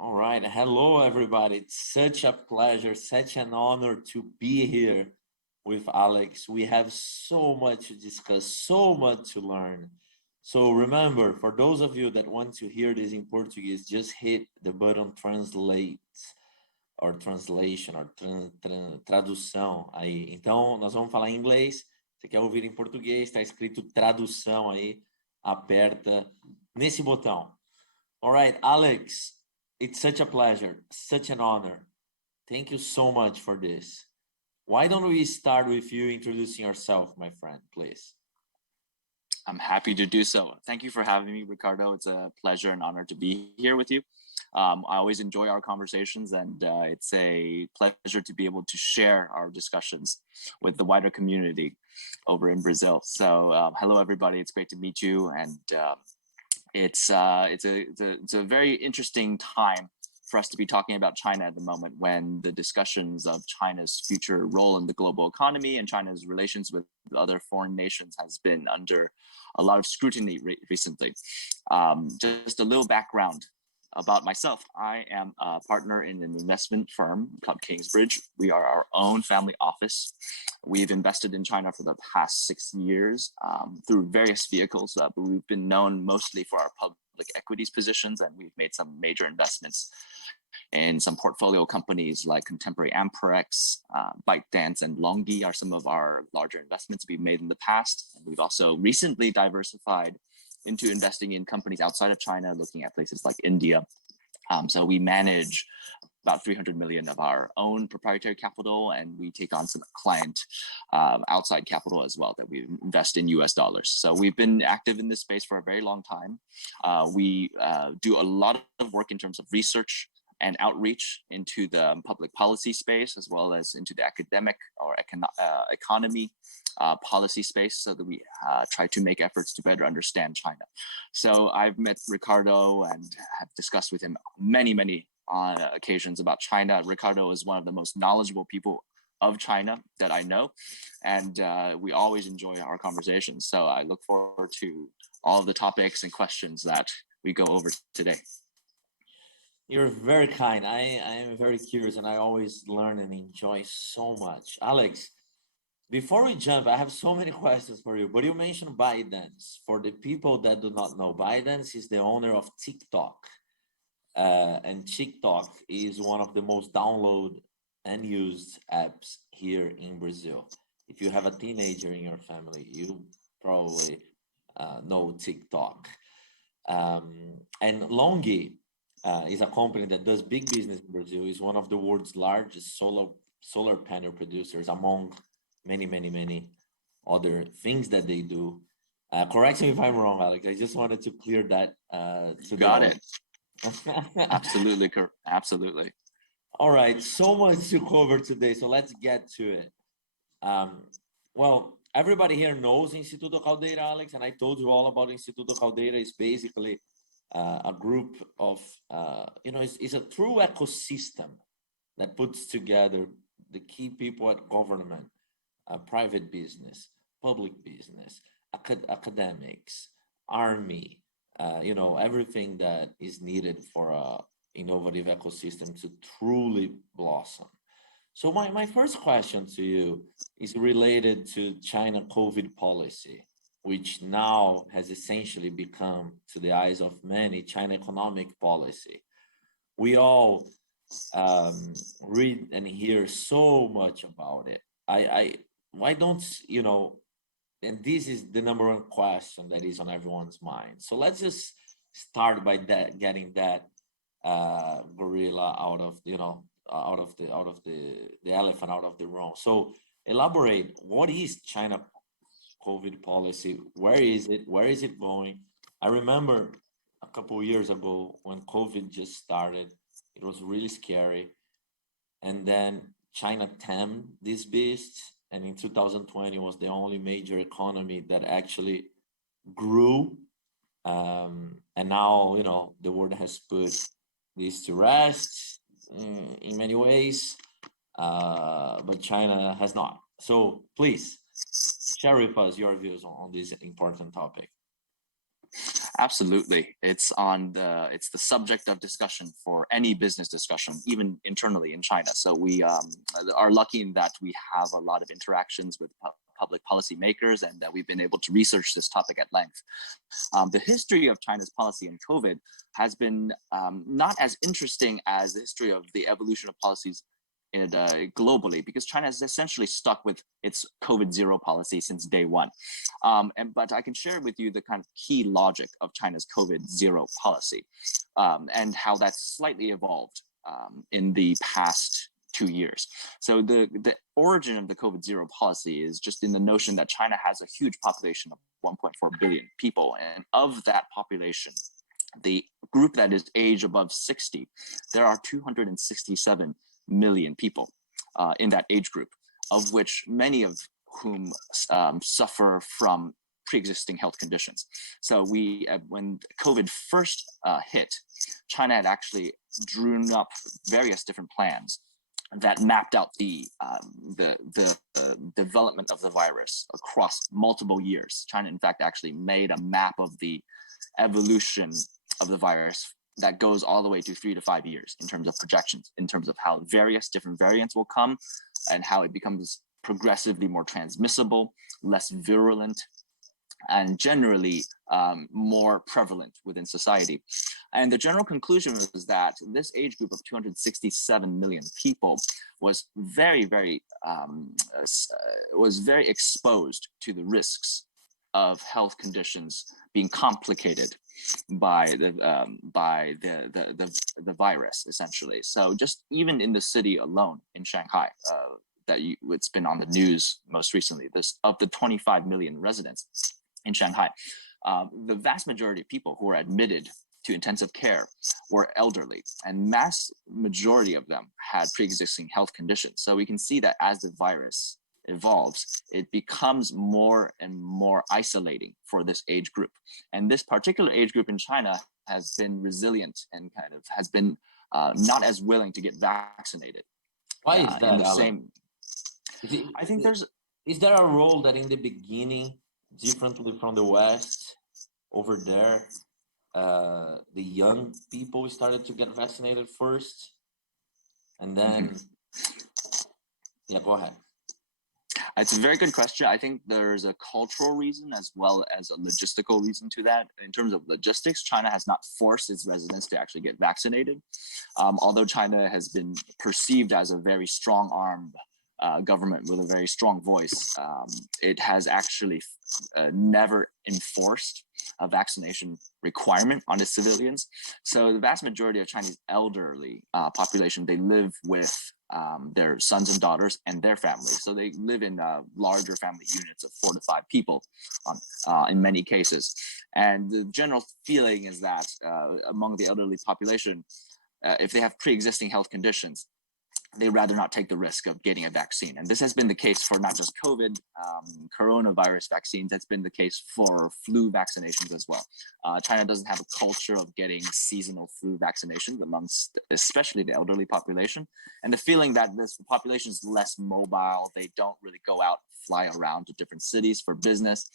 All right. Hello, everybody. It's such a pleasure, such an honor to be here with Alex. We have so much to discuss, so much to learn. So remember, for those of you that want to hear this in Portuguese, just hit the button translate or translation or tradução aí. Então, nós vamos falar em inglês. Você quer ouvir em português? Está escrito tradução aí. Aperta nesse botão. All right, Alex. It's such a pleasure, such an honor. Thank you so much for this. Why don't we start with you introducing yourself, my friend, please? I'm happy to do so. Thank you for having me, Ricardo. It's a pleasure and honor to be here with you. I always enjoy our conversations, and it's a pleasure to be able to share our discussions with the wider community over in Brazil. So hello, everybody. It's great to meet you, and it's a very interesting time for us to be talking about China at the moment, when the discussions of China's future role in the global economy and China's relations with other foreign nations has been under a lot of scrutiny recently. Just a little background about myself. I am a partner in an investment firm called Kingsbridge. We are our own family office. We've invested in China for the past 6 years through various vehicles, but we've been known mostly for our public equities positions, and we've made some major investments in some portfolio companies like Contemporary Amperex, Bytedance, and Longi are some of our larger investments we've made in the past. And we've also recently diversified into investing in companies outside of China, looking at places like India. So we manage about 300 million of our own proprietary capital, and we take on some client outside capital as well that we invest in US dollars. So we've been active in this space for a very long time. We do a lot of work in terms of research and outreach into the public policy space, as well as into the academic or economy policy space, so that we try to make efforts to better understand China. So I've met Ricardo and have discussed with him many occasions about China. Ricardo is one of the most knowledgeable people of China that I know, and we always enjoy our conversations. So I look forward to all of the topics and questions that we go over today. You're very kind. I am very curious, and I always learn and enjoy so much. Alex, before we jump, I have so many questions for you, but you mentioned Bytedance. For the people that do not know, Bytedance is the owner of TikTok. And TikTok is one of the most downloaded and used apps here in Brazil. If you have a teenager in your family, you probably know TikTok. And Longi is a company that does big business in Brazil. Is one of the world's largest solar panel producers, among many other things that they do. Correct me if I'm wrong, Alex. I just wanted to clear that. Got it. Absolutely. Absolutely. All right. So much to cover today. So let's get to it. Well, everybody here knows Instituto Caldeira, Alex, and I told you all about Instituto Caldeira. It's basically a group of, it's a true ecosystem that puts together the key people at government, private business, public business, academics, army, everything that is needed for a innovative ecosystem to truly blossom. So my first question to you is related to China COVID policy, which now has essentially become, to the eyes of many, China economic policy. We all read and hear so much about it. Why don't, and this is the number one question that is on everyone's mind. So let's just start by getting that gorilla out of, the elephant out of the room. So elaborate, what is China COVID policy? Where is it? Where is it going? I remember a couple of years ago when COVID just started, it was really scary. And then China tamed this beast. And in 2020 was the only major economy that actually grew. And now, the world has put this to rest in many ways, but China has not. So please share with us your views on this important topic. Absolutely. It's the subject of discussion for any business discussion, even internally in China. So we are lucky in that we have a lot of interactions with public policy makers, and that we've been able to research this topic at length. The history of China's policy in COVID has been not as interesting as the history of the evolution of policies globally, because China has essentially stuck with its COVID zero policy since day one. But I can share with you the kind of key logic of China's COVID zero policy, and how that's slightly evolved in the past 2 years. So the origin of the COVID zero policy is just in the notion that China has a huge population of 1.4 billion people, and of that population, the group that is age above 60, there are 267 million people in that age group, of which many of whom suffer from pre-existing health conditions. So when COVID first hit, China had actually drawn up various different plans that mapped out the development of the virus across multiple years. China, in fact, actually made a map of the evolution of the virus that goes all the way to 3 to 5 years in terms of projections, in terms of how various different variants will come and how it becomes progressively more transmissible, less virulent, and generally more prevalent within society. And the general conclusion was that this age group of 267 million people was very exposed to the risks of health conditions being complicated by the virus, essentially. So just even in the city alone in Shanghai, it's been on the news most recently, of the 25 million residents in Shanghai, the vast majority of people who were admitted to intensive care were elderly, and mass majority of them had pre-existing health conditions. So we can see that as the virus evolves, it becomes more and more isolating for this age group. And this particular age group in China has been resilient and kind of has been not as willing to get vaccinated. Why is that, I think is there a role that in the beginning, differently from the West, over there, the young people started to get vaccinated first, and then, yeah, go ahead. It's a very good question. I think there's a cultural reason as well as a logistical reason to that. In terms of logistics, China has not forced its residents to actually get vaccinated. Although China has been perceived as a very strong-armed government with a very strong voice, it has actually never enforced a vaccination requirement on its civilians. So the vast majority of Chinese elderly population, they live with their sons and daughters and their families. So they live in larger family units of 4 to 5 people in many cases. And the general feeling is that among the elderly population, if they have pre-existing health conditions, they rather not take the risk of getting a vaccine. And this has been the case for not just COVID, coronavirus vaccines, that's been the case for flu vaccinations as well. China doesn't have a culture of getting seasonal flu vaccinations amongst especially the elderly population. And the feeling that this population is less mobile, they don't really go out, fly around to different cities for business.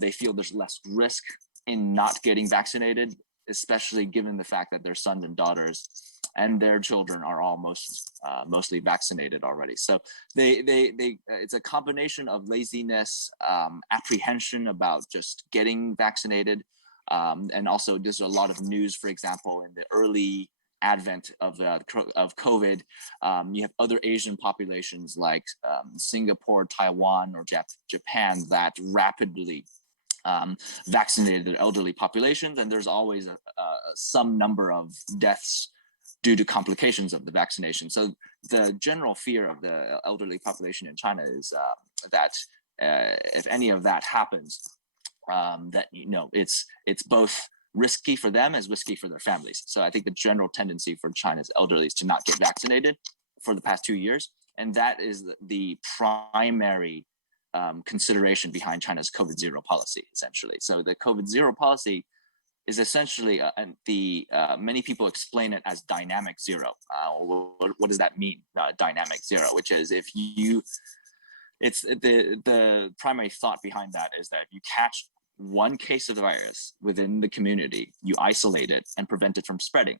They feel there's less risk in not getting vaccinated, especially given the fact that their sons and daughters and their children are all mostly vaccinated already. So it's a combination of laziness, apprehension about just getting vaccinated, and also there's a lot of news, for example, in the early advent of COVID, you have other Asian populations like Singapore, Taiwan, or Japan that rapidly vaccinated their elderly populations, and there's always some number of deaths due to complications of the vaccination. So the general fear of the elderly population in China is that if any of that happens, that it's both risky for them as risky for their families. So I think the general tendency for China's elderly is to not get vaccinated for the past 2 years, and that is the primary consideration behind China's COVID zero policy, essentially. So the COVID zero policy is essentially many people explain it as dynamic zero. What does that mean? Dynamic zero, which is it's the primary thought behind that is that if you catch one case of the virus within the community, you isolate it and prevent it from spreading.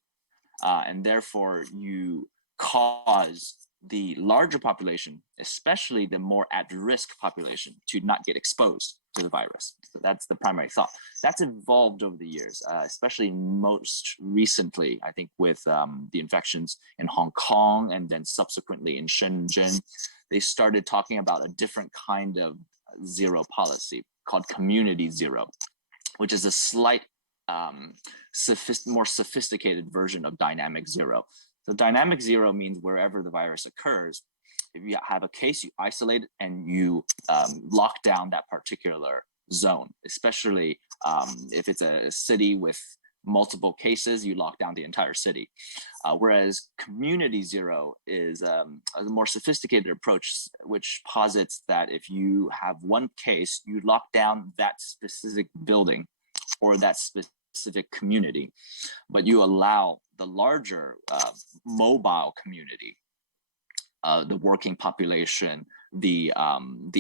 And therefore, you cause the larger population, especially the more at-risk population, to not get exposed to the virus. So that's the primary thought. That's evolved over the years, especially most recently, I think, with the infections in Hong Kong and then subsequently in Shenzhen. They started talking about a different kind of zero policy called community zero, which is a slight more sophisticated version of dynamic zero. So dynamic zero means wherever the virus occurs, if you have a case, you isolate it and you lock down that particular zone, especially if it's a city with multiple cases, you lock down the entire city. Whereas community zero is a more sophisticated approach, which posits that if you have one case, you lock down that specific building or that specific community, but you allow the larger mobile community, the working population, the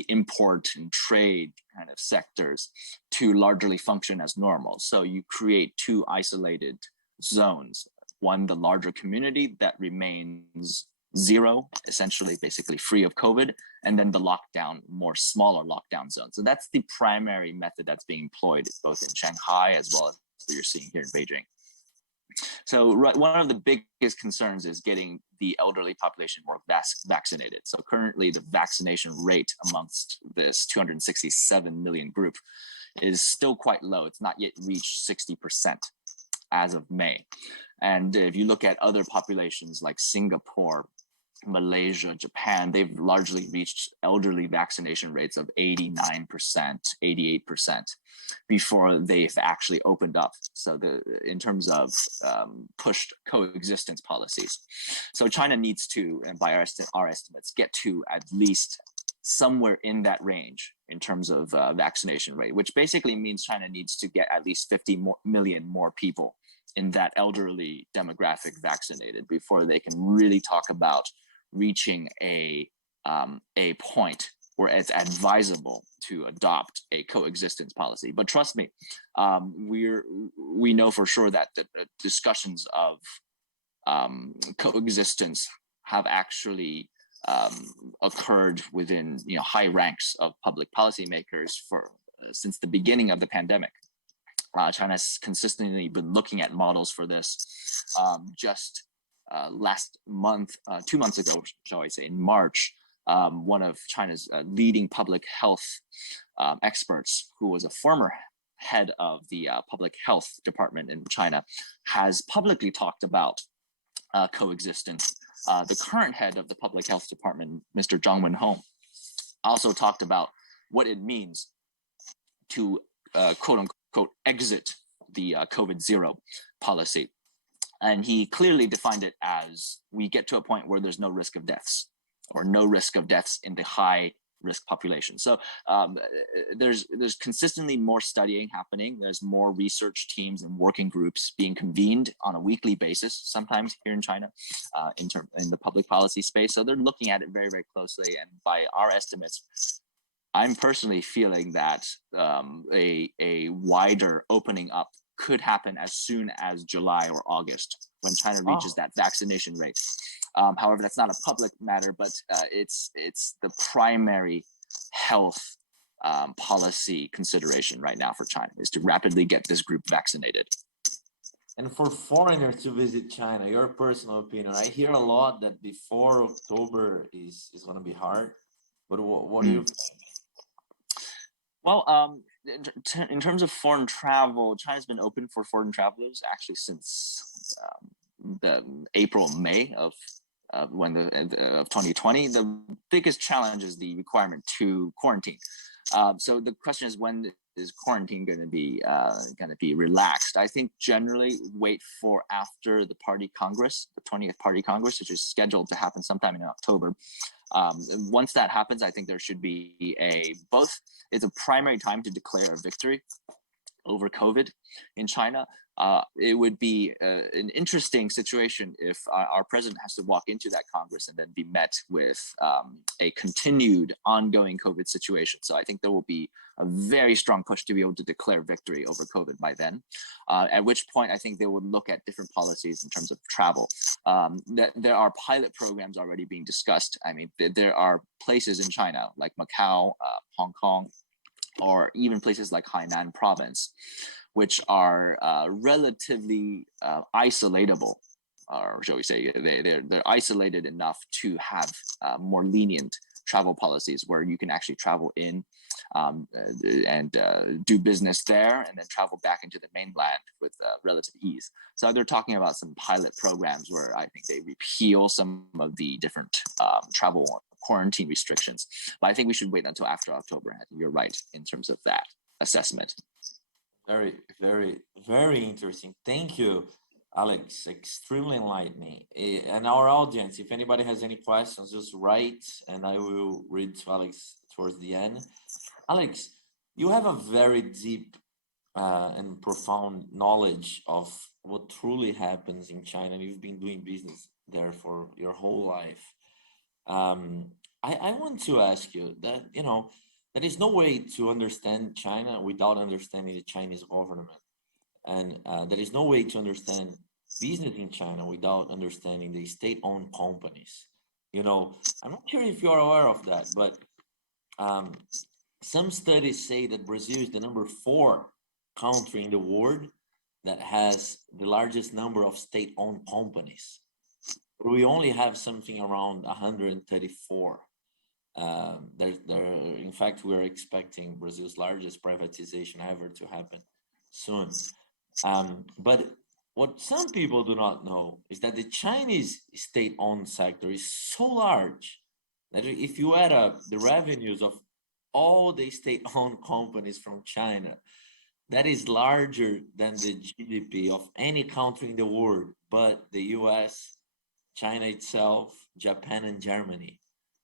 import and trade kind of sectors to largely function as normal. So you create two isolated zones, one, the larger community that remains zero, essentially basically free of COVID, and then the lockdown, more smaller lockdown zones. So that's the primary method that's being employed both in Shanghai as well as what you're seeing here in Beijing. So one of the biggest concerns is getting the elderly population more vaccinated. So currently the vaccination rate amongst this 267 million group is still quite low. It's not yet reached 60% as of May. And if you look at other populations like Singapore, Malaysia, Japan, they've largely reached elderly vaccination rates of 89%, 88% before they've actually opened up. So in terms of pushed coexistence policies. So China needs to, and by our estimates, get to at least somewhere in that range in terms of vaccination rate, which basically means China needs to get at least 50 million more people in that elderly demographic vaccinated before they can really talk about reaching a point where it's advisable to adopt a coexistence policy. But trust me, we know for sure that the discussions of coexistence have actually occurred within high ranks of public policymakers for since the beginning of the pandemic. China's consistently been looking at models for this. Just last month, 2 months ago, shall I say, in March, one of China's leading public health experts, who was a former head of the public health department in China, has publicly talked about coexistence. The current head of the public health department, Mr. Zhang, also talked about what it means to quote unquote exit the COVID zero policy. And he clearly defined it as we get to a point where there's no risk of deaths or no risk of deaths in the high risk population. So there's consistently more studying happening. There's more research teams and working groups being convened on a weekly basis, sometimes here in China, in the public policy space. So they're looking at it very, very closely. And by our estimates, I'm personally feeling that a wider opening up could happen as soon as July or August, when China reaches that vaccination rate. However, that's not a public matter, but it's the primary health policy consideration right now for China, is to rapidly get this group vaccinated. And for foreigners to visit China, your personal opinion, I hear a lot that before October is going to be hard, but what do you think? Well, in terms of foreign travel, China's been open for foreign travelers actually since the April, May of 2020. The biggest challenge is the requirement to quarantine. So the question is, when is quarantine going to be relaxed? I think generally wait for after the Party Congress, the 20th Party Congress, which is scheduled to happen sometime in October. Once that happens, I think there should be it's a primary time to declare a victory over COVID in China. It would be an interesting situation if our president has to walk into that Congress and then be met with a continued ongoing COVID situation. So I think there will be a very strong push to be able to declare victory over COVID by then, at which point I think they would look at different policies in terms of travel. There are pilot programs already being discussed. I mean, there are places in China like Macau, Hong Kong, or even places like Hainan province, which are relatively isolatable, or shall we say, they're isolated enough to have more lenient travel policies where you can actually travel in and do business there and then travel back into the mainland with relative ease. So they're talking about some pilot programs where I think they repeal some of the different travel quarantine restrictions. But I think we should wait until after October. I think you're right in terms of that assessment. Very, very, very interesting. Thank you, Alex. Extremely enlightening. And our audience, if anybody has any questions, just write and I will read to Alex towards the end. Alex, you have a very deep and profound knowledge of what truly happens in China. You've been doing business there for your whole life. I want to ask you that, there is no way to understand China without understanding the Chinese government. And there is no way to understand business in China without understanding the state-owned companies. I'm not sure if you are aware of that, but some studies say that Brazil is the number 4 country in the world that has the largest number of state-owned companies. We only have something around 134. In fact, we're expecting Brazil's largest privatization ever to happen soon. But what some people do not know is that the Chinese state-owned sector is so large that if you add up the revenues of all the state-owned companies from China, that is larger than the GDP of any country in the world, but the US, China itself, Japan, and Germany.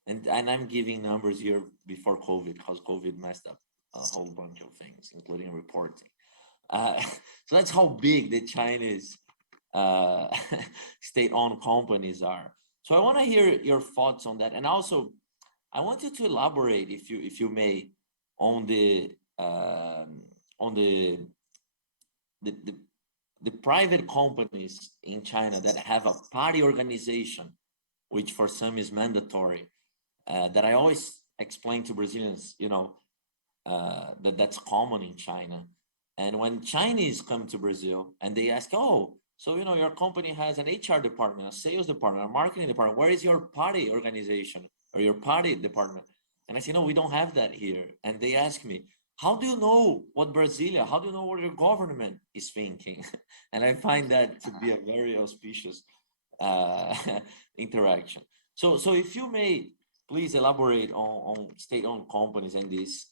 And I'm giving numbers here before COVID because COVID messed up a whole bunch of things, including reporting. So that's how big the Chinese state-owned companies are. So I want to hear your thoughts on that, and also I want you to elaborate, if you may, on the private companies in China that have a party organization, which for some is mandatory. That I always explain to Brazilians, that's common in China. And when Chinese come to Brazil and they ask, oh, so, your company has an HR department, a sales department, a marketing department, where is your party organization or your party department? And I say, no, we don't have that here. And they ask me, how do you know what Brasilia, how do you know what your government is thinking? And I find that to be a very auspicious interaction. So if you may, please elaborate on state-owned companies and these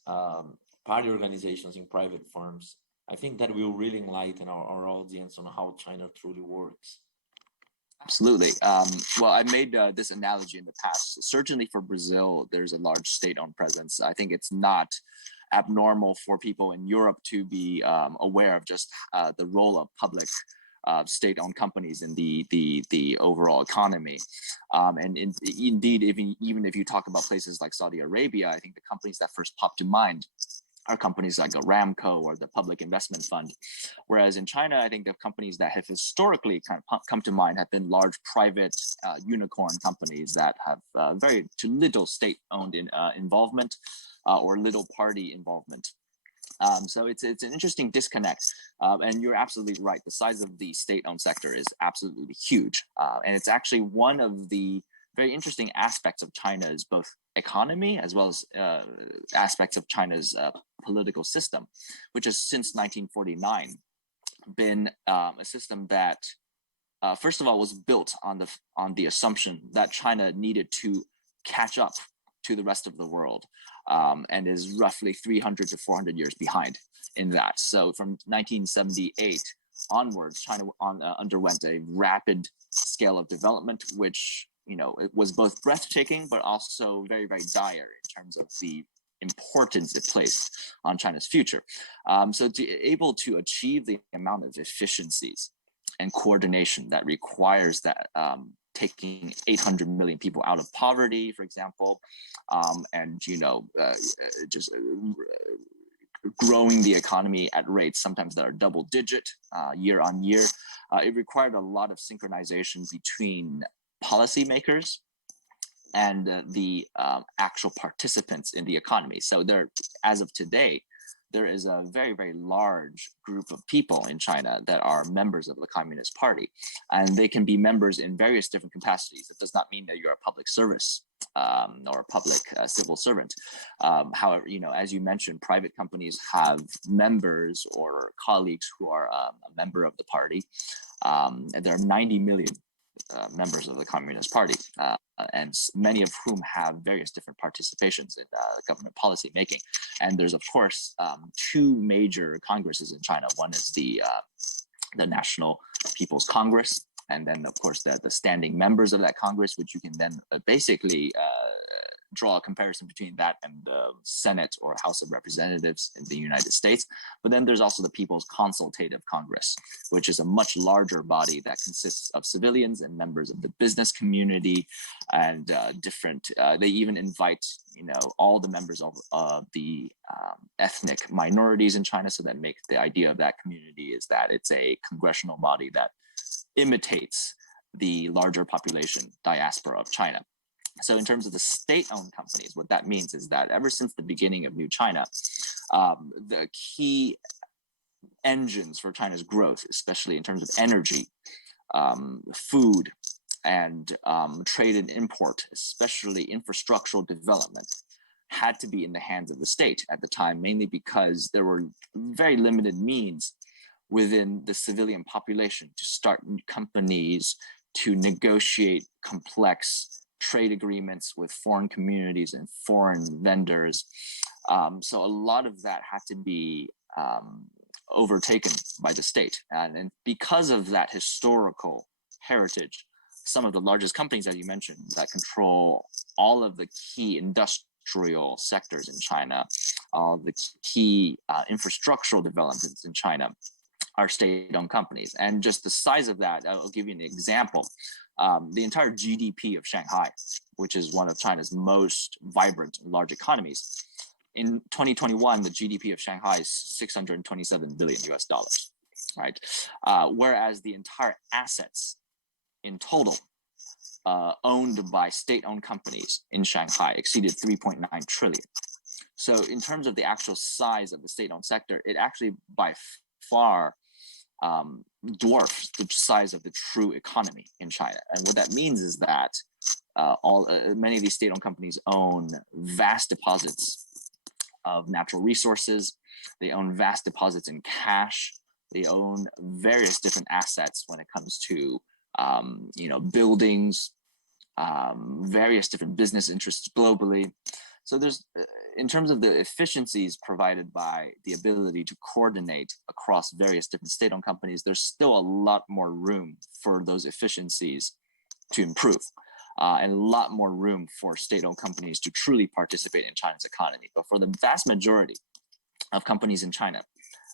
party organizations in private firms. I think that will really enlighten our audience on how China truly works. Absolutely. Well, I made this analogy in the past. Certainly for Brazil, there's a large state-owned presence. I think it's not abnormal for people in Europe to be aware of just the role of public state-owned companies in the overall economy. And indeed, even if you talk about places like Saudi Arabia, I think the companies that first pop to mind are companies like Aramco or the Public Investment Fund. Whereas in China, I think the companies that have historically kind of come to mind have been large private unicorn companies that have very little state-owned involvement or little party involvement. So it's an interesting disconnect, and you're absolutely right. The size of the state-owned sector is absolutely huge, and it's actually one of the very interesting aspects of China's both economy as well as aspects of China's political system, which has since 1949 been a system that, first of all, was built on the assumption that China needed to catch up to the rest of the world, and is roughly 300 to 400 years behind in that. So from 1978 onwards, China underwent a rapid scale of development, which it was both breathtaking but also very, very dire in terms of the importance it placed on China's future. So to able to achieve the amount of efficiencies and coordination that requires that taking 800 million people out of poverty, for example, and just growing the economy at rates sometimes that are double digit year on year, it required a lot of synchronization between policymakers and the actual participants in the economy. So there, as of today, there is a very, very large group of people in China that are members of the Communist Party, and they can be members in various different capacities. It does not mean that you're a public service or a public civil servant. However, as you mentioned, private companies have members or colleagues who are a member of the party. And there are 90 million members of the Communist Party, and many of whom have various different participations in government policy making. And there's, of course, two major congresses in China. One is the National People's Congress, and then, of course, the standing members of that Congress, which you can then basically draw a comparison between that and the Senate or House of Representatives in the United States. But then there's also the People's Consultative Congress, which is a much larger body that consists of civilians and members of the business community and they even invite, all the members of the ethnic minorities in China. So that makes the idea of that community is that it's a congressional body that imitates the larger population diaspora of China. So in terms of the state-owned companies, what that means is that ever since the beginning of New China, the key engines for China's growth, especially in terms of energy, food, and trade and import, especially infrastructural development, had to be in the hands of the state at the time, mainly because there were very limited means within the civilian population to start companies, to negotiate complex trade agreements with foreign communities and foreign vendors. So a lot of that had to be overtaken by the state. And because of that historical heritage, some of the largest companies, as you mentioned, that control all of the key industrial sectors in China, all the key infrastructural developments in China are state-owned companies. And just the size of that, I'll give you an example. The entire GDP of Shanghai, which is one of China's most vibrant and large economies, in 2021, the GDP of Shanghai is 627 billion US dollars, right? Whereas the entire assets in total owned by state-owned companies in Shanghai exceeded 3.9 trillion. So in terms of the actual size of the state-owned sector, it actually by far dwarfs the size of the true economy in China. And what that means is that many of these state-owned companies own vast deposits of natural resources. They own vast deposits in cash. They own various different assets when it comes to buildings, various different business interests globally. So there's, in terms of the efficiencies provided by the ability to coordinate across various different state-owned companies, there's still a lot more room for those efficiencies to improve, and a lot more room for state-owned companies to truly participate in China's economy. But for the vast majority of companies in China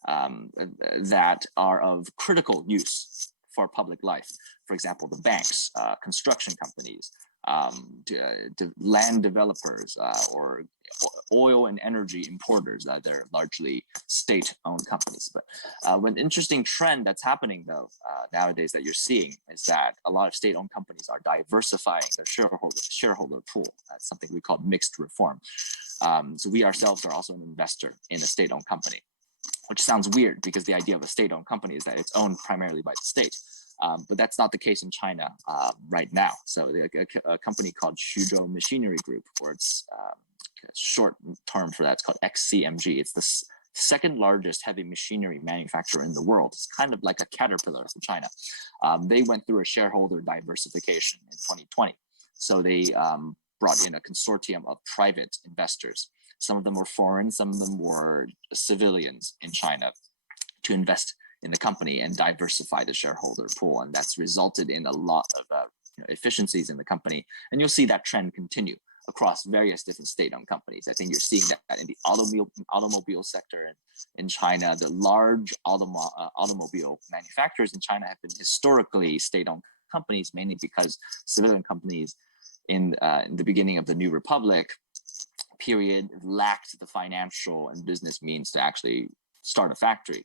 that are of critical use for public life, for example, the banks, construction companies, land developers, or oil and energy importers, they're largely state-owned companies. But one interesting trend that's happening though nowadays that you're seeing is that a lot of state-owned companies are diversifying their shareholder pool. That's something we call mixed reform. So we ourselves are also an investor in a state-owned company, which sounds weird because the idea of a state-owned company is that it's owned primarily by the state. But that's not the case in China right now. So a company called Xuzhou Machinery Group, or its short term for that, it's called XCMG. It's the second largest heavy machinery manufacturer in the world. It's kind of like a Caterpillar from China. They went through a shareholder diversification in 2020. So they brought in a consortium of private investors. Some of them were foreign, some of them were civilians in China, to invest in the company and diversify the shareholder pool. And that's resulted in a lot of efficiencies in the company. And you'll see that trend continue across various different state-owned companies. I think you're seeing that in the automobile sector in China. The large automobile manufacturers in China have been historically state-owned companies, mainly because civilian companies in the beginning of the New Republic period lacked the financial and business means to actually start a factory.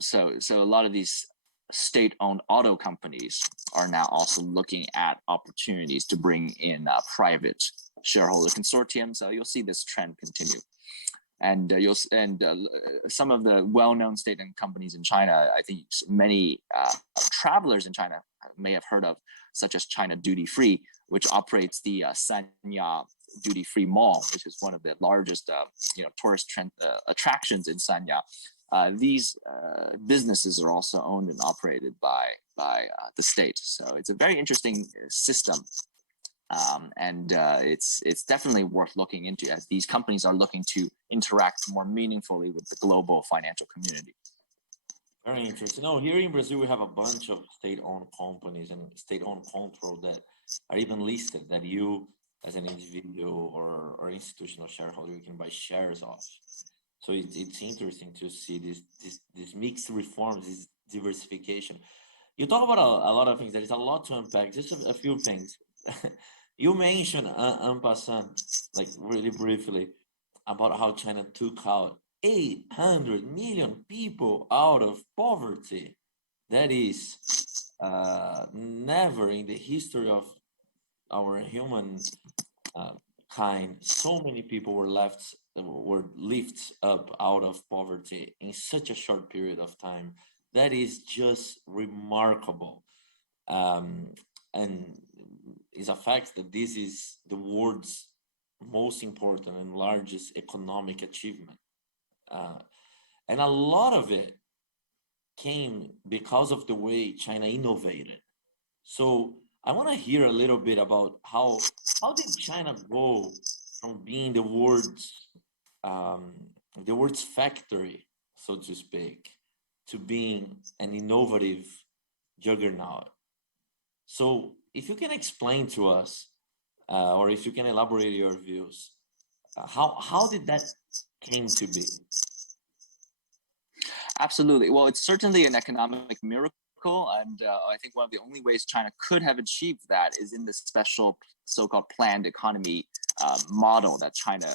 So a lot of these state-owned auto companies are now also looking at opportunities to bring in private shareholder consortium. So you'll see this trend continue. And some of the well-known state-owned companies in China, I think many travelers in China may have heard of, such as China Duty Free, which operates the Sanya Duty Free Mall, which is one of the largest tourist attractions in Sanya. These businesses are also owned and operated by the state. So it's a very interesting system. And it's definitely worth looking into, as these companies are looking to interact more meaningfully with the global financial community. Very interesting. No, here in Brazil, we have a bunch of state-owned companies and state-owned control that are even listed, that you, as an individual or institutional shareholder, you can buy shares of. So it's interesting to see this mixed reforms, this diversification. You talk about a lot of things. There is a lot to unpack. Just a few things. You mentioned en passant, like really briefly, about how China took out 800 million people out of poverty. That is never in the history of our human kind. So many people were lifted up out of poverty in such a short period of time. That is just remarkable. And it's a fact that this is the world's most important and largest economic achievement. And a lot of it came because of the way China innovated. So I want to hear a little bit about how did China go from being the world's factory, so to speak, to being an innovative juggernaut. So if you can explain to us, or if you can elaborate your views, how did that came to be? Absolutely. Well, it's certainly an economic miracle. And I think one of the only ways China could have achieved that is in the special so-called planned economy model that China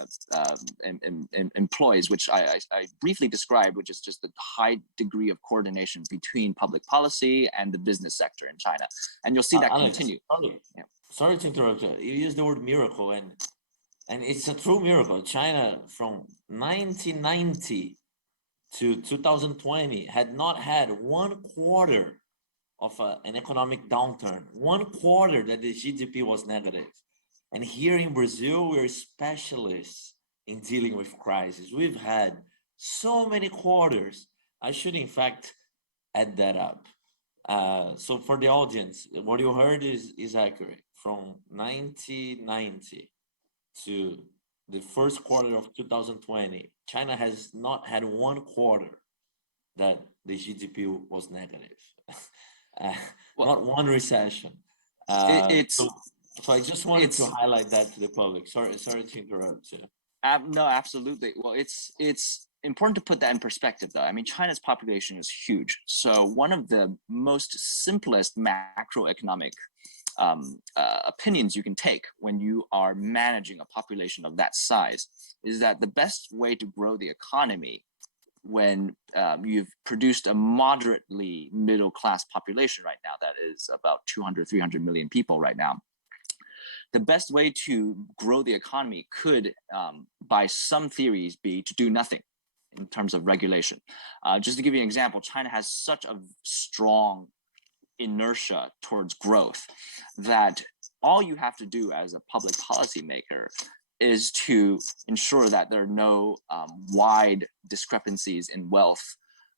employs, which I briefly described, which is just the high degree of coordination between public policy and the business sector in China. And you'll see that Alex, continue. Sorry to interrupt you. You use the word miracle, and it's a true miracle. China from 1990 to 2020 had not had 1 quarter of an economic downturn, 1 quarter that the GDP was negative. And here in Brazil, we're specialists in dealing with crisis. We've had so many quarters. I should, in fact, add that up. So for the audience, what you heard is accurate. From 1990 to the first quarter of 2020, China has not had 1 quarter that the GDP was negative. Not one recession. So I just wanted to highlight that to the public. Sorry to interrupt you. No, absolutely. Well, it's important to put that in perspective, though. I mean, China's population is huge. So one of the most simplest macroeconomic opinions you can take when you are managing a population of that size is that the best way to grow the economy when you've produced a moderately middle class population right now, that is about 200, 300 million people right now. The best way to grow the economy could, by some theories, be to do nothing in terms of regulation. Just to give you an example, China has such a strong inertia towards growth that all you have to do as a public policymaker is to ensure that there are no wide discrepancies in wealth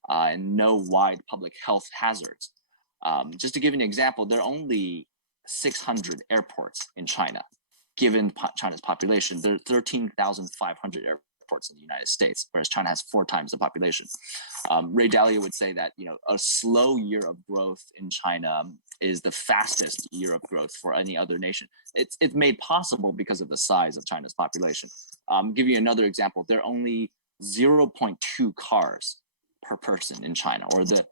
and no wide public health hazards. Just to give you an example, there are only 600 airports in China. Given China's population, there are 13,500 airports in the United States, whereas China has 4 times the population. Ray Dalio would say that, a slow year of growth in China is the fastest year of growth for any other nation. It's made possible because of the size of China's population. Give you another example. There are only 0.2 cars per person in China, or the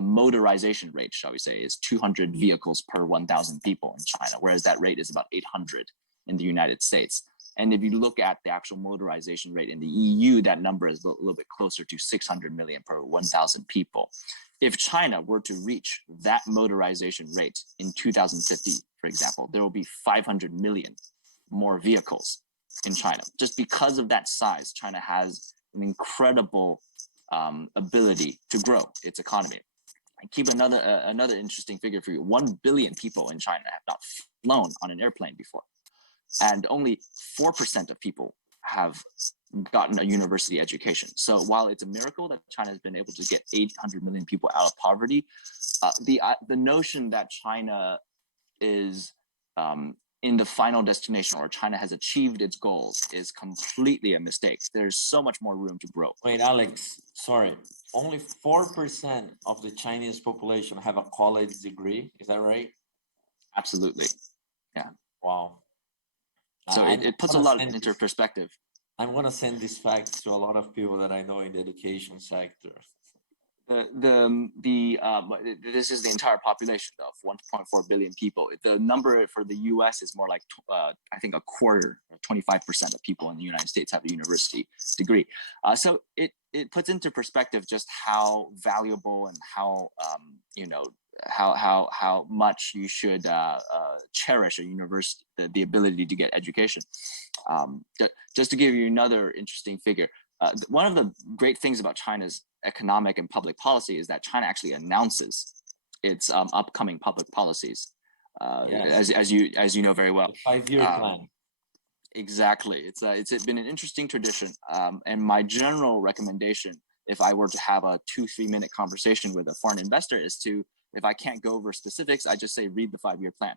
motorization rate, shall we say, is 200 vehicles per 1,000 people in China, whereas that rate is about 800 in the United States. And if you look at the actual motorization rate in the EU, that number is a little bit closer to 600 million per 1,000 people. If China were to reach that motorization rate in 2050, for example, there will be 500 million more vehicles in China. Just because of that size, China has an incredible ability to grow its economy. And keep another interesting figure for you. 1 billion people in China have not flown on an airplane before, and only 4% of people have gotten a university education. So while it's a miracle that China has been able to get 800 million people out of poverty, the notion that China is in the final destination, or China has achieved its goals, is completely a mistake. There's so much more room to grow. Wait, Alex, sorry. Only 4% of the Chinese population have a college degree. Is that right? Absolutely. Yeah. Wow. So it puts a lot into perspective. I'm going to send these facts to a lot of people that I know in the education sector. This is the entire population of 1.4 billion people. The number for the U.S. is more like I think a quarter, 25% of people in the United States have a university degree. So it puts into perspective just how valuable and how how much you should cherish a university, the ability to get education. Just to give you another interesting figure, one of the great things about China's economic and public policy is that China actually announces its upcoming public policies, Yes. as you know very well. The 5-year plan. Exactly. It's been an interesting tradition, and my general recommendation, if I were to have a 2-3 minute conversation with a foreign investor, is to, if I can't go over specifics, I just say read the 5-year plan.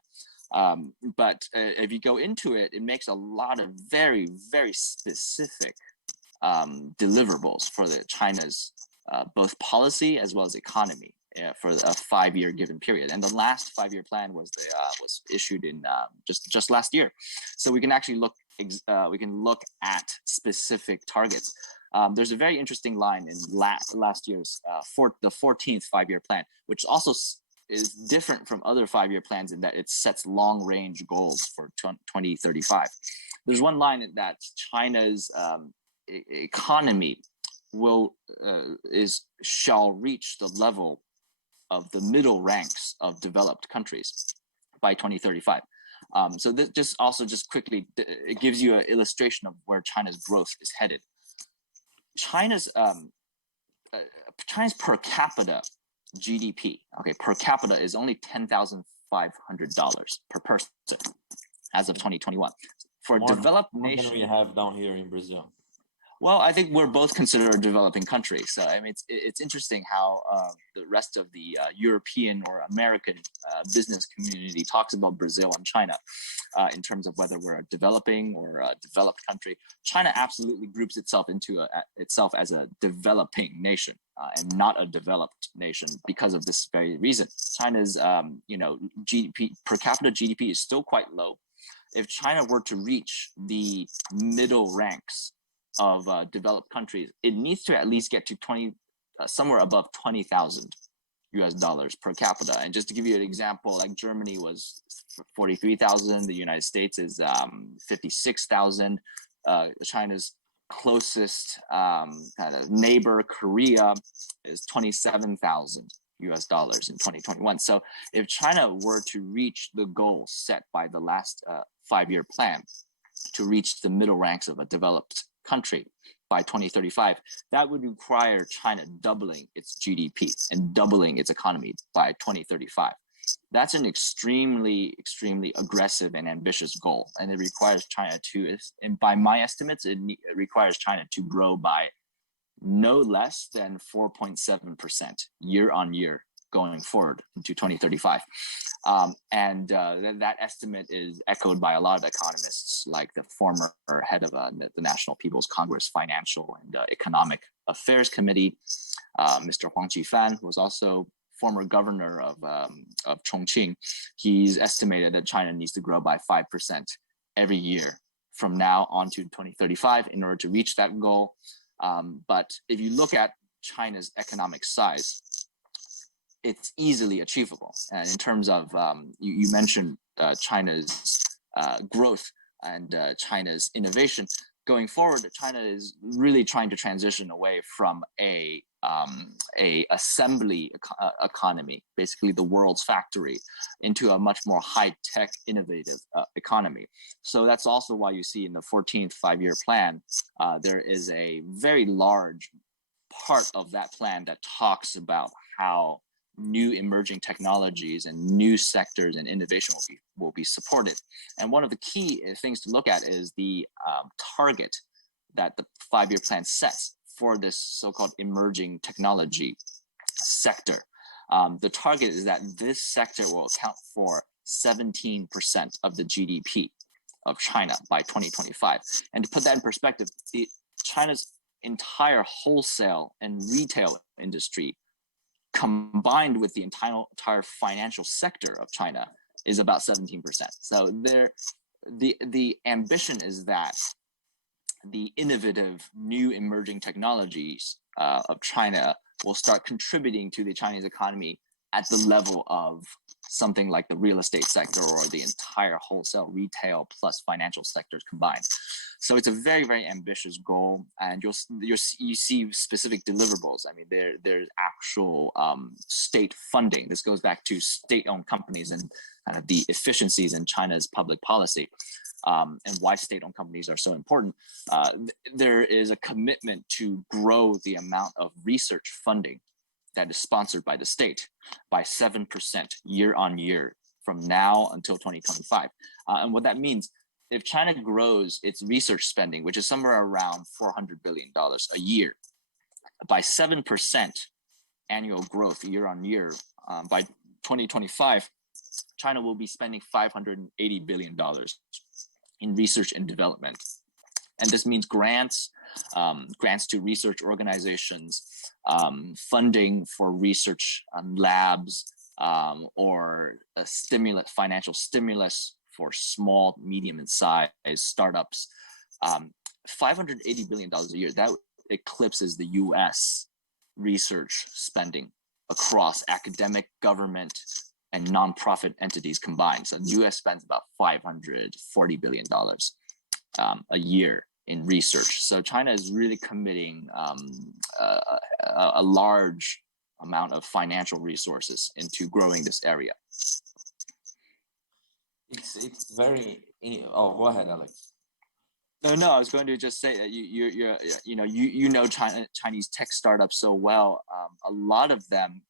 But if you go into it, it makes a lot of very, very specific deliverables for the China's both policy as well as economy for a 5-year given period. And the last 5-year plan was issued in just last year. So we can actually look at specific targets. There's a very interesting line in last year's the 14th 5-year plan, which also is different from other 5-year plans in that it sets long-range goals for 2035. There's one line that China's economy shall reach the level of the middle ranks of developed countries by 2035. So this just quickly, it gives you an illustration of where China's growth is headed. China's per capita GDP, per capita, is only $10,500 per person as of 2021. For a developed nation, what do we have down here in Brazil? Well, I think we're both considered a developing country. So I mean, it's interesting how the rest of the European or American business community talks about Brazil and China in terms of whether we're a developing or a developed country. China absolutely groups itself into itself as a developing nation and not a developed nation because of this very reason. China's GDP per capita GDP is still quite low. If China were to reach the middle ranks of developed countries, it needs to at least get to somewhere above $20,000 per capita. And just to give you an example, like Germany was 43,000, the United States is 56,000. China's closest kind of neighbor, Korea, is $27,000 in 2021. So if China were to reach the goal set by the last 5-year plan to reach the middle ranks of a developed country by 2035, that would require China doubling its GDP and doubling its economy by 2035. That's an extremely, extremely aggressive and ambitious goal. And it requires China to, and by my estimates, it requires China to grow by no less than 4.7% year on year going forward into 2035. That estimate is echoed by a lot of economists, like the former head of the National People's Congress Financial and Economic Affairs Committee, Mr. Huang Qifan, who was also former governor of Chongqing. He's estimated that China needs to grow by 5% every year from now on to 2035 in order to reach that goal. But if you look at China's economic size, it's easily achievable. And in terms of, you mentioned China's growth and China's innovation. Going forward, China is really trying to transition away from a assembly economy, basically the world's factory, into a much more high-tech, innovative economy. So that's also why you see in the 14th five-year plan, there is a very large part of that plan that talks about how new emerging technologies and new sectors and innovation will be supported. And one of the key things to look at is the target that the five-year plan sets for this so-called emerging technology sector. The target is that this sector will account for 17% of the GDP of China by 2025. And to put that in perspective, China's entire wholesale and retail industry combined with the entire financial sector of China is about 17%. So the ambition is that the innovative new emerging technologies of China will start contributing to the Chinese economy at the level of something like the real estate sector or the entire wholesale retail plus financial sectors combined. So it's a very, very ambitious goal, and you see specific deliverables. I mean, there's actual state funding. This goes back to state-owned companies and kind of the efficiencies in China's public policy, and why state-owned companies are so important. There is a commitment to grow the amount of research funding that is sponsored by the state by 7% year on year from now until 2025. And what that means, if China grows its research spending, which is somewhere around $400 billion a year, by 7% annual growth year on year, by 2025, China will be spending $580 billion in research and development. And this means grants to research organizations, funding for research labs, or a financial stimulus for small, medium, and size startups. $580 billion a year, that eclipses the US research spending across academic, government, and nonprofit entities combined. So the US spends about $540 billion a year in research. So China is really committing a large amount of financial resources into growing this area. It's very. Oh, go ahead, Alex. No, I was going to just say that you know Chinese tech startups so well. A lot of them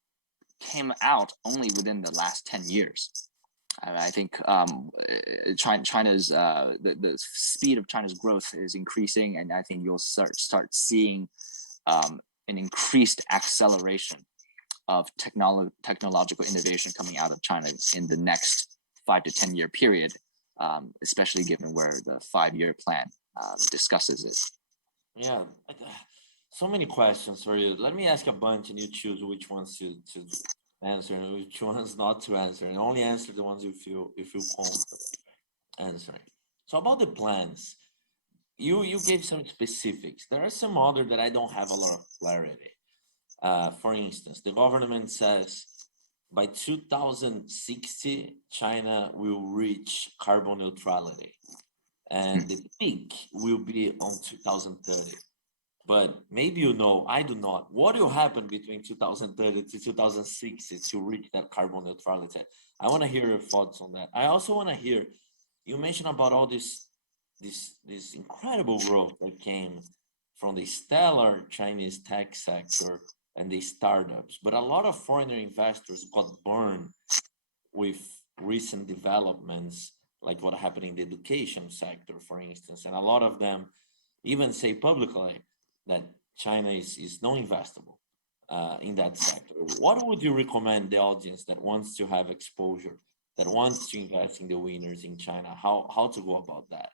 came out only within the last 10 years. I think China's the speed of China's growth is increasing, and I think you'll start seeing an increased acceleration of technological innovation coming out of China in the next 5 to 10 year period, especially given where the 5-year plan discusses it. Yeah, so many questions for you. Let me ask a bunch, and you choose which ones to answer and which ones not to answer, and only answer the ones you feel comfortable answering. So about the plans, you gave some specifics. There are some other that I don't have a lot of clarity. For instance, the government says by 2060, China will reach carbon neutrality, and the peak will be on 2030. But maybe I do not. What will happen between 2030 to 2060 to reach that carbon neutrality? I want to hear your thoughts on that. I also want to hear, you mentioned about all this incredible growth that came from the stellar Chinese tech sector and the startups, but a lot of foreign investors got burned with recent developments, like what happened in the education sector, for instance. And a lot of them even say publicly that China is non-investable. in that sector. What would you recommend the audience that wants to have exposure, that wants to invest in the winners in China? How to go about that?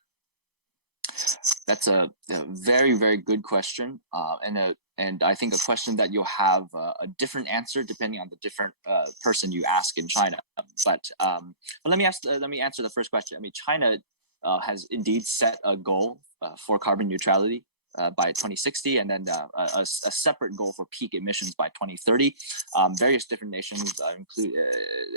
That's a very, very good question, and I think a question that you'll have a different answer depending on the different person you ask in China. But let me answer the first question. I mean, China has indeed set a goal for carbon neutrality by 2060, and then a separate goal for peak emissions by 2030. Various different nations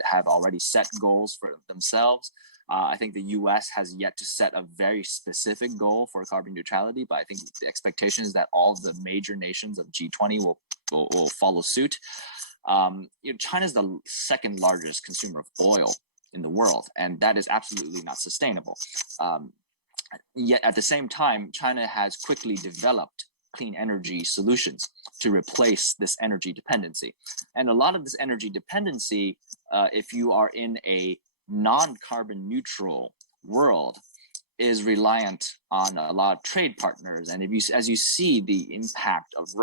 have already set goals for themselves. I think the US has yet to set a very specific goal for carbon neutrality, but I think the expectation is that all of the major nations of G20 will follow suit. China is the second largest consumer of oil in the world, and that is absolutely not sustainable. Yet at the same time, China has quickly developed clean energy solutions to replace this energy dependency. And a lot of this energy dependency, if you are in a non-carbon neutral world, is reliant on a lot of trade partners. And as you see the impact of the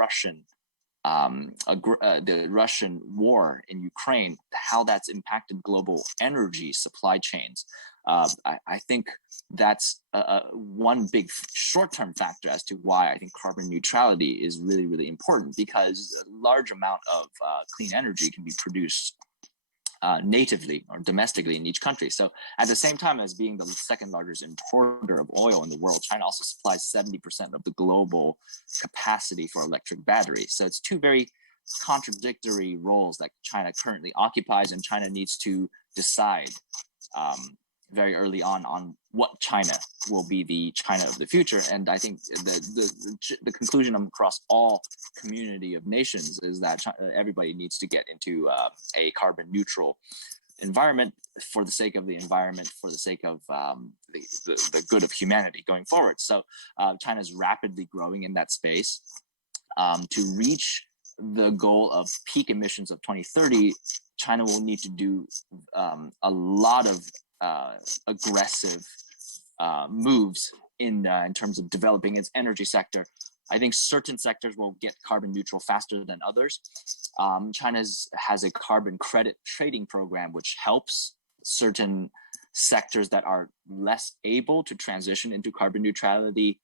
Russian war in Ukraine, how that's impacted global energy supply chains, I think that's one big short-term factor as to why I think carbon neutrality is really, really important, because a large amount of clean energy can be produced natively or domestically in each country. So at the same time as being the second largest importer of oil in the world, China also supplies 70% of the global capacity for electric batteries. So it's two very contradictory roles that China currently occupies, and China needs to decide very early on what China will be the China of the future. And I think the conclusion across all community of nations is that everybody needs to get into a carbon neutral environment for the sake of the environment, for the sake of the good of humanity going forward. So China is rapidly growing in that space. To reach the goal of peak emissions of 2030, China will need to do a lot of aggressive moves in terms of developing its energy sector. I think certain sectors will get carbon neutral faster than others. China has a carbon credit trading program which helps certain sectors that are less able to transition into carbon neutrality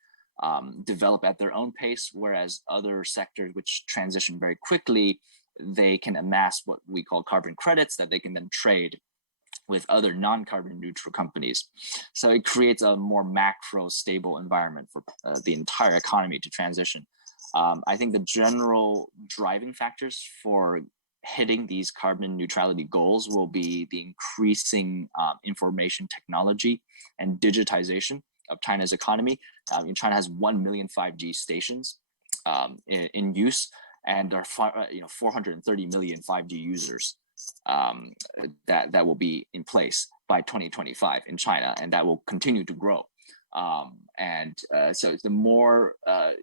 develop at their own pace, whereas other sectors which transition very quickly, they can amass what we call carbon credits that they can then trade with other non-carbon neutral companies. So it creates a more macro stable environment for the entire economy to transition. I think the general driving factors for hitting these carbon neutrality goals will be the increasing information technology and digitization of China's economy. China has 1 million 5G stations in use, and there are 430 million 5G users that will be in place by 2025 in China, and that will continue to grow. So the more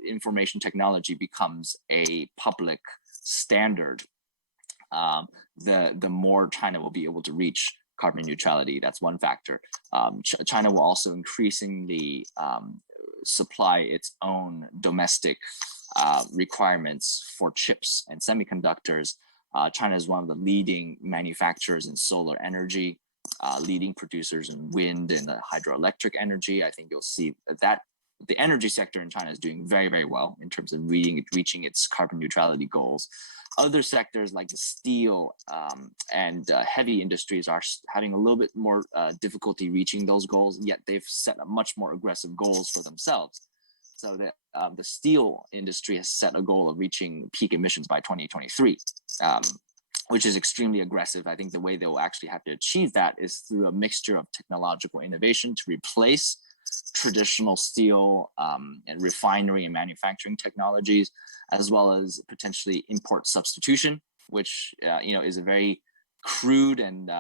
information technology becomes a public standard, the more China will be able to reach carbon neutrality. That's one factor. China will also increasingly supply its own domestic requirements for chips and semiconductors. China is one of the leading manufacturers in solar energy, leading producers in wind and hydroelectric energy. I think you'll see that the energy sector in China is doing very, very well in terms of reaching its carbon neutrality goals. Other sectors like the steel and heavy industries are having a little bit more difficulty reaching those goals, yet they've set a much more aggressive goals for themselves. So the steel industry has set a goal of reaching peak emissions by 2023, which is extremely aggressive. I think the way they will actually have to achieve that is through a mixture of technological innovation to replace traditional steel and refinery and manufacturing technologies, as well as potentially import substitution, which is a very crude and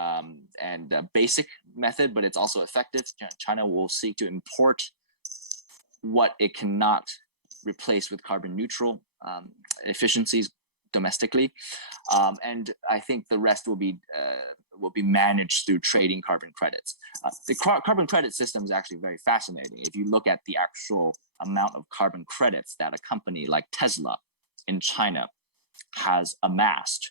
basic method, but it's also effective. China will seek to import what it cannot replace with carbon neutral efficiencies domestically, and I think the rest will be managed through trading carbon credits. The carbon credit system is actually very fascinating. If you look at the actual amount of carbon credits that a company like Tesla in China has amassed,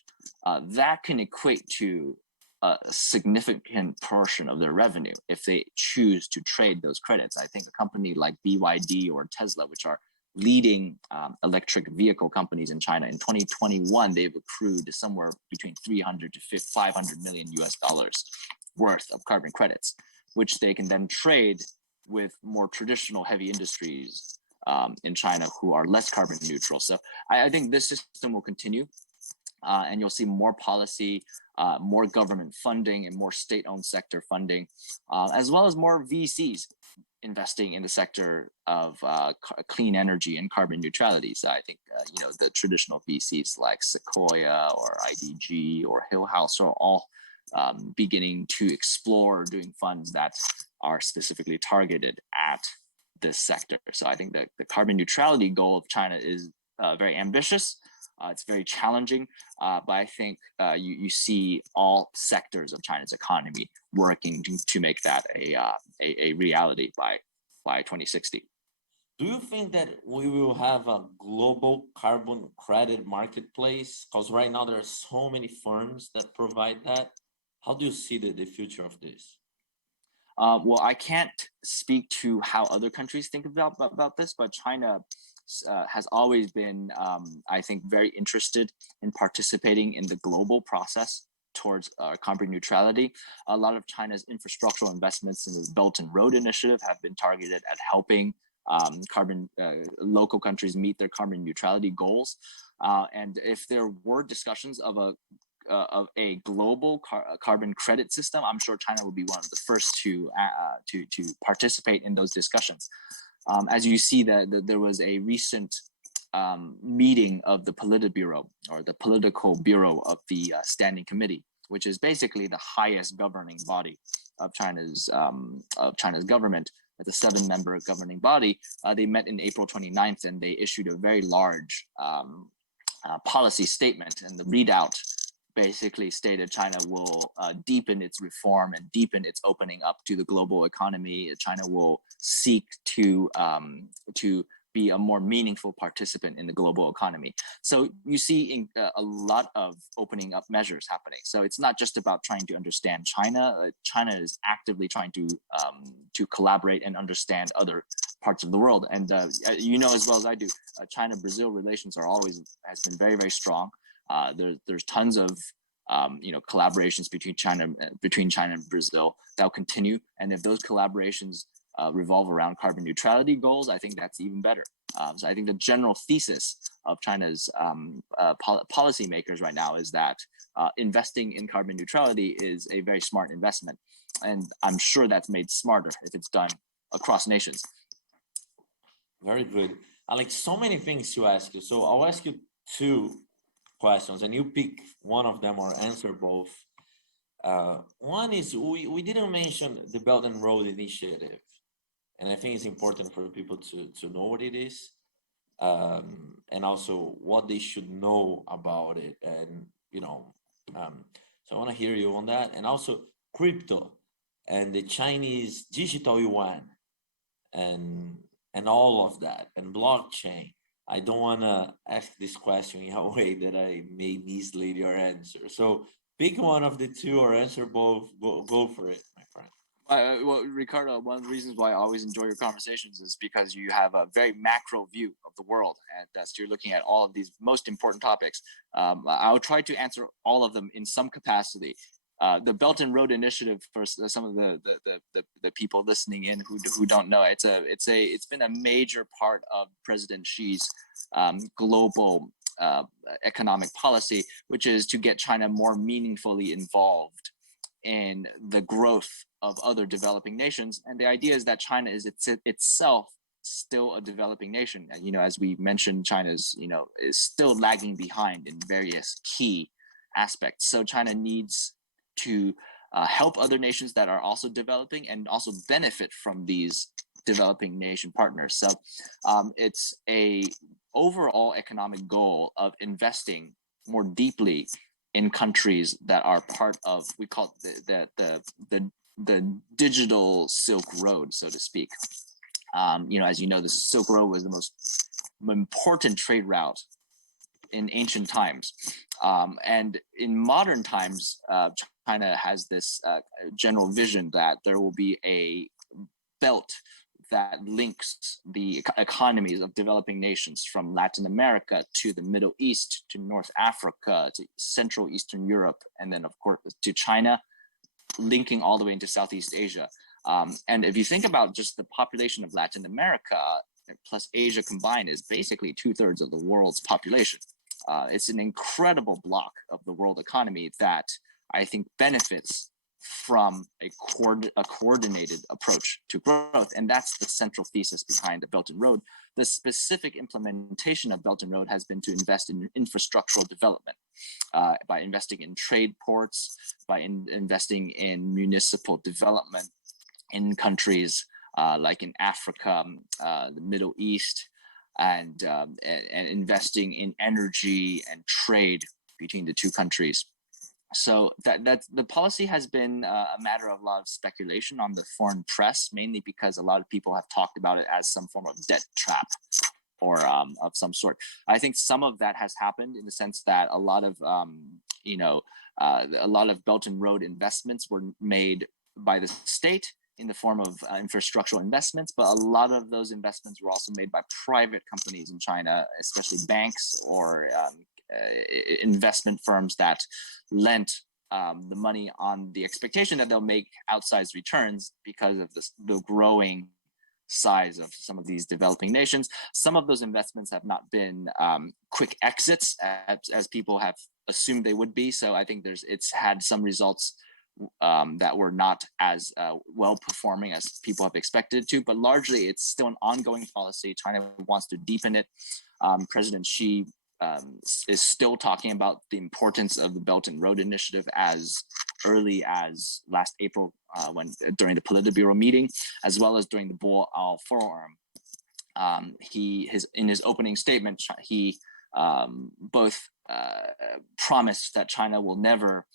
that can equate to a significant portion of their revenue if they choose to trade those credits. I think a company like BYD or Tesla, which are leading electric vehicle companies in China, in 2021, they've accrued somewhere between 300 to 500 million US dollars worth of carbon credits, which they can then trade with more traditional heavy industries in China who are less carbon neutral. So I think this system will continue, and you'll see more policy, more government funding, and more state-owned sector funding, as well as more VCs investing in the sector of clean energy and carbon neutrality. So I think the traditional VCs like Sequoia or IDG or Hill House are all beginning to explore doing funds that are specifically targeted at this sector. So I think that the carbon neutrality goal of China is very ambitious. It's very challenging, but I think you see all sectors of China's economy working to make that a reality by 2060. Do you think that we will have a global carbon credit marketplace? Because right now there are so many firms that provide that. How do you see the future of this? Well, I can't speak to how other countries think about this, but China has always been, I think, very interested in participating in the global process towards carbon neutrality. A lot of China's infrastructural investments in the Belt and Road Initiative have been targeted at helping local countries meet their carbon neutrality goals. And if there were discussions of a global carbon credit system, I'm sure China will be one of the first to participate in those discussions. As you see, there was a recent meeting of the Politburo, or the political bureau of the Standing Committee, which is basically the highest governing body of China's government. It's a 7-member governing body. They met in April 29th, and they issued a very large policy statement, and the readout basically stated China will deepen its reform and deepen its opening up to the global economy. China will seek to be a more meaningful participant in the global economy. So you see a lot of opening up measures happening. So it's not just about trying to understand China. China is actively trying to collaborate and understand other parts of the world. And as well as I do, China-Brazil relations has been very, very strong. There's tons of collaborations between China and Brazil that will continue, and if those collaborations revolve around carbon neutrality goals, I think that's even better. So I think the general thesis of China's policymakers right now is that investing in carbon neutrality is a very smart investment, and I'm sure that's made smarter if it's done across nations. Very good, Alex. So many things to ask you, so I'll ask you 2 questions, and you pick one of them or answer both. One is, we didn't mention the Belt and Road Initiative, and I think it's important for people to know what it is, and also what they should know about it. And so I want to hear you on that, and also crypto and the Chinese digital yuan and all of that, and blockchain. I don't want to ask this question in a way that I may mislead your answer. So pick one of the 2 or answer both. Go for it, my friend. Well, Ricardo, one of the reasons why I always enjoy your conversations is because you have a very macro view of the world, and so you're looking at all of these most important topics. I'll try to answer all of them in some capacity. The Belt and Road Initiative, for some of the people listening in who don't know, it's been a major part of President Xi's global economic policy, which is to get China more meaningfully involved in the growth of other developing nations. And the idea is that China is itself still a developing nation. And, as we mentioned, China's is still lagging behind in various key aspects. So China needs to help other nations that are also developing and also benefit from these developing nation partners. So it's a overall economic goal of investing more deeply in countries that are part of, we call it the digital Silk Road, so to speak. As you know, the Silk Road was the most important trade route in ancient times. And in modern times, China has this general vision that there will be a belt that links the economies of developing nations from Latin America to the Middle East, to North Africa, to Central Eastern Europe, and then of course to China, linking all the way into Southeast Asia. And if you think about just the population of Latin America plus Asia combined is basically 2/3 of the world's population. It's an incredible block of the world economy that I think benefits from a coordinated approach to growth. And that's the central thesis behind the Belt and Road. The specific implementation of Belt and Road has been to invest in infrastructural development by investing in trade ports, by investing in municipal development in countries like in Africa, the Middle East, and investing in energy and trade between the two countries. So that's the policy has been a matter of a lot of speculation on the foreign press, mainly because a lot of people have talked about it as some form of debt trap or of some sort. I think some of that has happened in the sense that a lot of Belt and Road investments were made by the state in the form of infrastructural investments, but a lot of those investments were also made by private companies in China, especially banks or investment firms that lent the money on the expectation that they'll make outsized returns because of the growing size of some of these developing nations. Some of those investments have not been quick exits as people have assumed they would be. So I think it's had some results that were not as well performing as people have expected to, but largely it's still an ongoing policy. China wants to deepen it. President Xi is still talking about the importance of the Belt and Road Initiative as early as last April during the Politburo meeting, as well as during the Boao Forum. In his opening statement, he both promised that China will never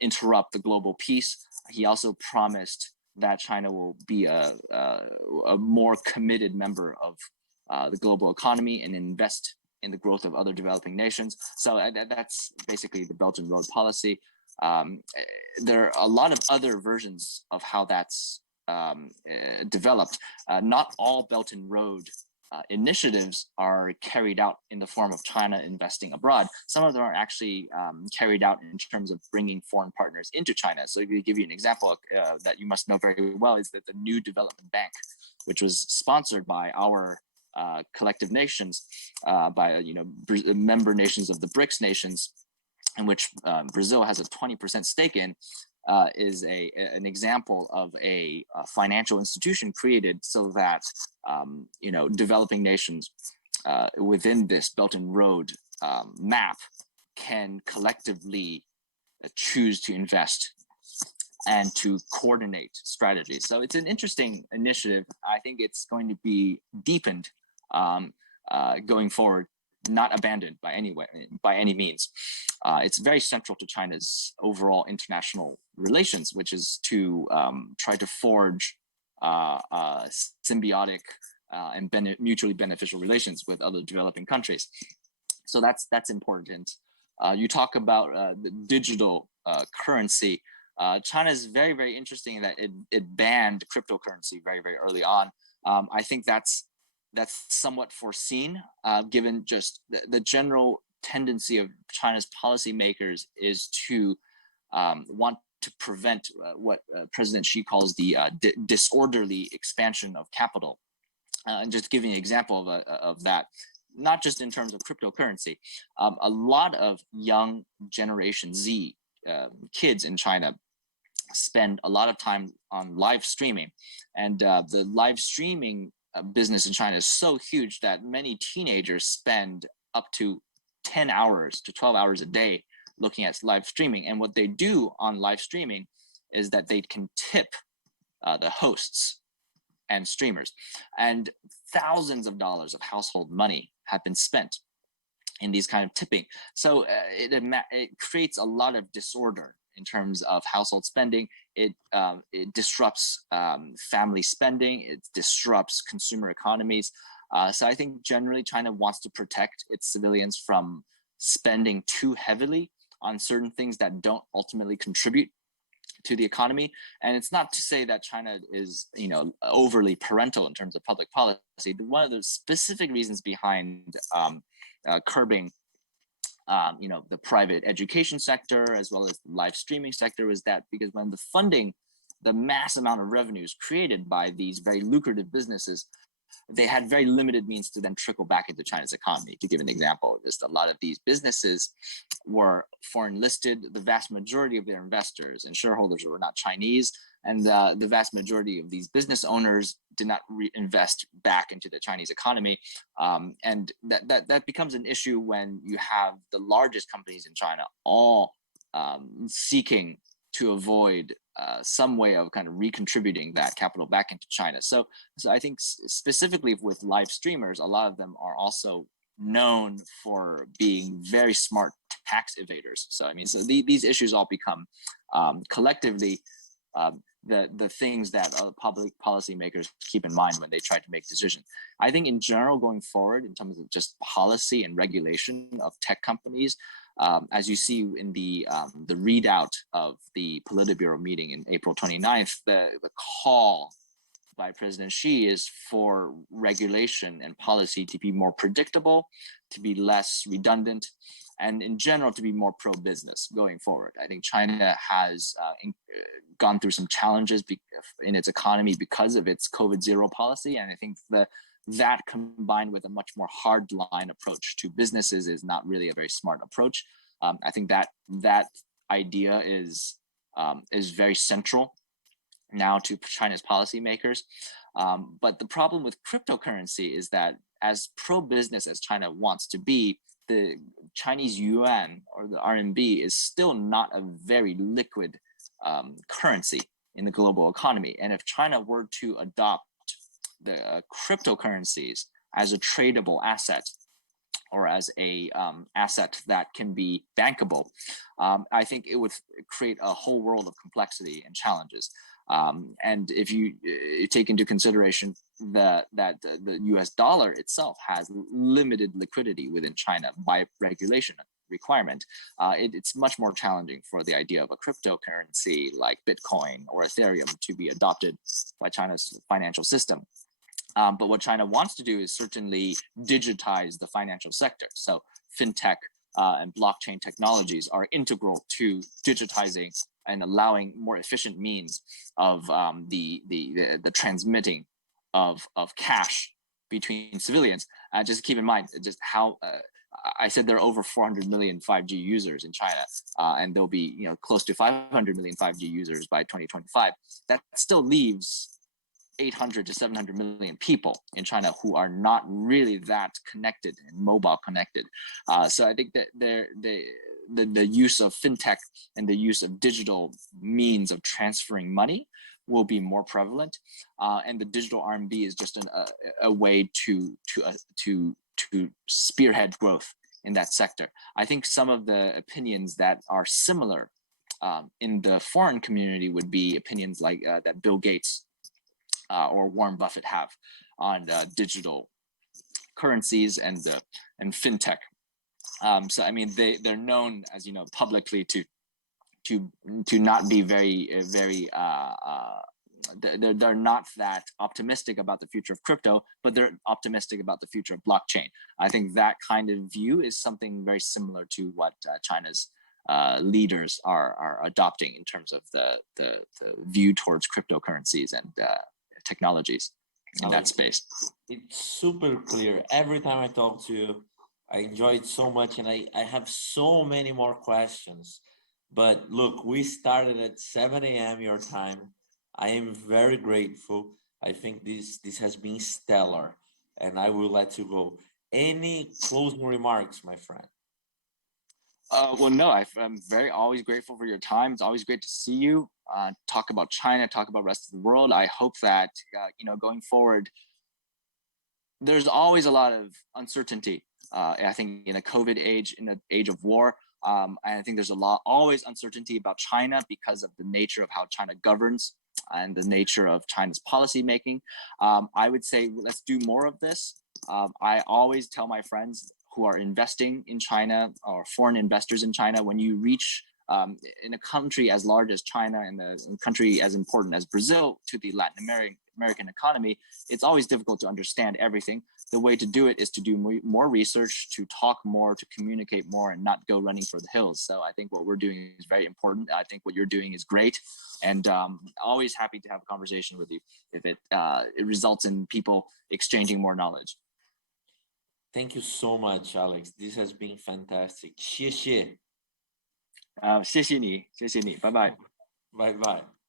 interrupt the global peace. He also promised that China will be a more committed member of the global economy and invest in the growth of other developing nations. So that's basically the Belt and Road policy. There are a lot of other versions of how that's developed. Not all Belt and Road initiatives are carried out in the form of China investing abroad. Some of them are actually carried out in terms of bringing foreign partners into China. So to give you an example that you must know very well is that the New Development Bank, which was sponsored by our collective nations, by member nations of the BRICS nations, in which Brazil has a 20% stake in, is an example of a financial institution created so that developing nations within this Belt and Road map can collectively choose to invest and to coordinate strategies. So it's an interesting initiative. I think it's going to be deepened going forward, not abandoned by any means. It's very central to China's overall international relations, which is to try to forge symbiotic and mutually beneficial relations with other developing countries. So that's important. You talk about the digital currency. China is very, very interesting in that it banned cryptocurrency very, very early on. I think that's somewhat foreseen, given just the general tendency of China's policymakers is to want to prevent what President Xi calls the disorderly expansion of capital. And just giving an example of that, not just in terms of cryptocurrency, a lot of young Generation Z kids in China spend a lot of time on live streaming, and the live streaming business in China is so huge that many teenagers spend up to 10 hours to 12 hours a day looking at live streaming. And what they do on live streaming is that they can tip the hosts and streamers, and thousands of dollars of household money have been spent in these kind of tipping. So it creates a lot of disorder in terms of household spending. It disrupts family spending. It disrupts consumer economies. So I think generally China wants to protect its civilians from spending too heavily on certain things that don't ultimately contribute to the economy. And it's not to say that China is, overly parental in terms of public policy. One of the specific reasons behind curbing the private education sector as well as the live streaming sector was that because when the mass amount of revenues created by these very lucrative businesses, they had very limited means to then trickle back into China's economy. To give an example, just a lot of these businesses were foreign listed. The vast majority of their investors and shareholders were not Chinese. And the vast majority of these business owners did not reinvest back into the Chinese economy. And that becomes an issue when you have the largest companies in China all seeking to avoid some way of kind of recontributing that capital back into China. So I think specifically with live streamers, a lot of them are also known for being very smart tax evaders. So these issues all become collectively the things that public policymakers keep in mind when they try to make decisions. I think in general, going forward, in terms of just policy and regulation of tech companies, as you see in the readout of the Politburo meeting in April 29th, the call by President Xi is for regulation and policy to be more predictable, to be less redundant, and in general to be more pro-business going forward. I think China has gone through some challenges in its economy because of its COVID-0 policy, and I think that combined with a much more hard-line approach to businesses is not really a very smart approach. I think that idea is very central now to China's policymakers. But the problem with cryptocurrency is that as pro-business as China wants to be, the Chinese yuan or the RMB is still not a very liquid currency in the global economy. And if China were to adopt the cryptocurrencies as a tradable asset or as a asset that can be bankable, I think it would create a whole world of complexity and challenges. And if you take into consideration that the US dollar itself has limited liquidity within China by regulation requirement, it's much more challenging for the idea of a cryptocurrency like Bitcoin or Ethereum to be adopted by China's financial system. But what China wants to do is certainly digitize the financial sector. So fintech and blockchain technologies are integral to digitizing and allowing more efficient means of the transmitting of cash between civilians. Just keep in mind just how I said there are over 400 million 5G users in China, and there'll be close to 500 million 5G users by 2025. That still leaves 800 to 700 million people in China who are not really that connected and mobile connected. So I think that the use of fintech and the use of digital means of transferring money will be more prevalent, and the digital RMB is just a way to spearhead growth in that sector. I think some of the opinions that are similar in the foreign community would be opinions like that Bill Gates or Warren Buffett have on digital currencies and fintech. So I mean, they're known, as you know, publicly to not be very they're not that optimistic about the future of crypto, but they're optimistic about the future of blockchain. I think that kind of view is something very similar to what China's leaders are adopting in terms of the view towards cryptocurrencies and technologies in that space. It's super clear. Every time I talk to you, I enjoy it so much, and I have so many more questions. But look, we started at 7 a.m. your time. I am very grateful. I think this has been stellar, and I will let you go. Any closing remarks, my friend? Well, no, I'm always grateful for your time. It's always great to see you, talk about China, talk about the rest of the world. I hope that, going forward, there's always a lot of uncertainty. I think in a COVID age, in an age of war, I think there's always uncertainty about China because of the nature of how China governs and the nature of China's policy making. I would say let's do more of this. I always tell my friends who are investing in China or foreign investors in China, when you reach in a country as large as China and a country as important as Brazil to the Latin American economy, it's always difficult to understand everything. The way to do it is to do more research, to talk more, to communicate more, and not go running for the hills. So I think what we're doing is very important. I think what you're doing is great, and always happy to have a conversation with you if it results in people exchanging more knowledge. Thank you so much, Alex. This has been fantastic. 谢谢。谢谢你，拜拜。拜拜。